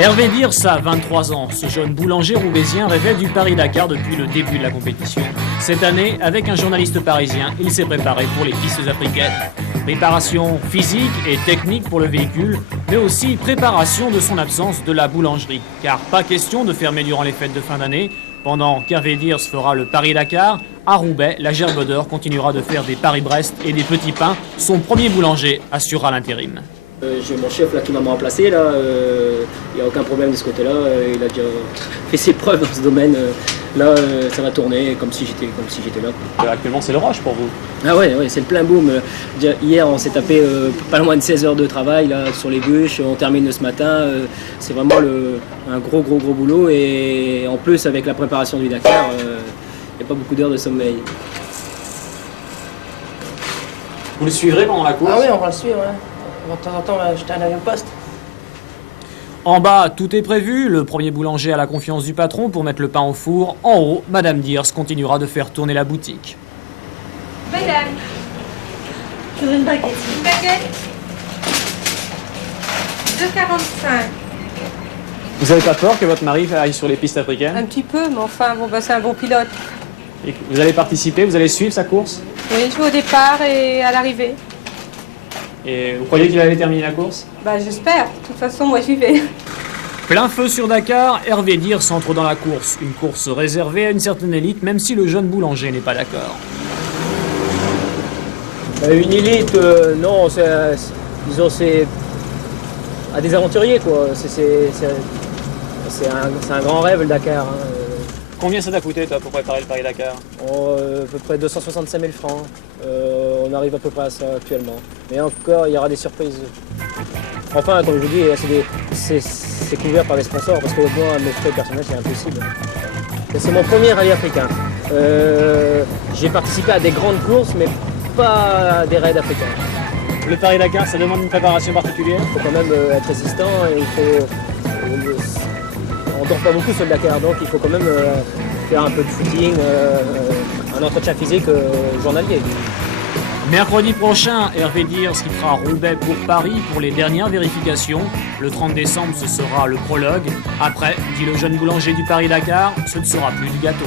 Hervé Diers a 23 ans. Ce jeune boulanger roubaisien rêvait du Paris-Dakar depuis le début de la compétition. Cette année, avec un journaliste parisien, il s'est préparé pour les pistes africaines. Préparation physique et technique pour le véhicule, mais aussi préparation de son absence de la boulangerie. Car pas question de fermer durant les fêtes de fin d'année. Pendant qu'Hervé Diers fera le Paris-Dakar, à Roubaix, la Gerbe d'Or continuera de faire des Paris-Brest et des petits pains. Son premier boulanger assurera l'intérim. J'ai mon chef là qui m'a remplacé, là, il n'y a aucun problème de ce côté-là, il a déjà fait ses preuves dans ce domaine, là ça va tourner comme si j'étais là. Actuellement c'est le rush pour vous. Ah ouais, c'est le plein boom. Hier on s'est tapé pas loin de 16 heures de travail là, sur les bûches, on termine ce matin, c'est vraiment un gros boulot et en plus avec la préparation du Dakar, il n'y a pas beaucoup d'heures de sommeil. Vous le suivrez pendant la course? Ah oui, on va le suivre, ouais. De temps en temps, on va jeter un avant-poste. En bas, tout est prévu. Le premier boulanger a la confiance du patron pour mettre le pain au four. En haut, Madame Diers continuera de faire tourner la boutique. Mesdames, Je voudrais une baguette. une baguette 2,45. Vous n'avez pas peur que votre mari aille sur les pistes africaines? Un petit peu, mais enfin, bon, c'est un bon pilote. Et vous allez participer, vous allez suivre sa course? Oui, je vais au départ et à l'arrivée. Et vous croyez qu'il allait terminer la course? J'espère. De toute façon, moi, j'y vais. Plein feu sur Dakar, Hervé Diers entre dans la course. Une course réservée à une certaine élite, même si le jeune boulanger n'est pas d'accord. Une élite, non, disons c'est à des aventuriers quoi, c'est un grand rêve le Dakar. Hein. Combien ça t'a coûté, toi, pour préparer le Paris-Dakar? À peu près 265 000 francs. On arrive à peu près à ça actuellement. Mais encore, il y aura des surprises. Enfin, comme je vous dis, c'est couvert par les sponsors parce que moi, mes frais personnels, c'est impossible. C'est mon premier rallye africain. J'ai participé à des grandes courses, mais pas à des raids africains. Le Paris-Dakar, ça demande une préparation particulière? Il faut quand même être résistant et il faut... on ne dort pas beaucoup sur le Dakar, donc il faut quand même faire un peu de footing, un entretien physique journalier. Mercredi prochain, Hervé Diers quittera Roubaix pour Paris pour les dernières vérifications. Le 30 décembre, ce sera le prologue. Après, dit le jeune boulanger du Paris-Dakar, ce ne sera plus du gâteau.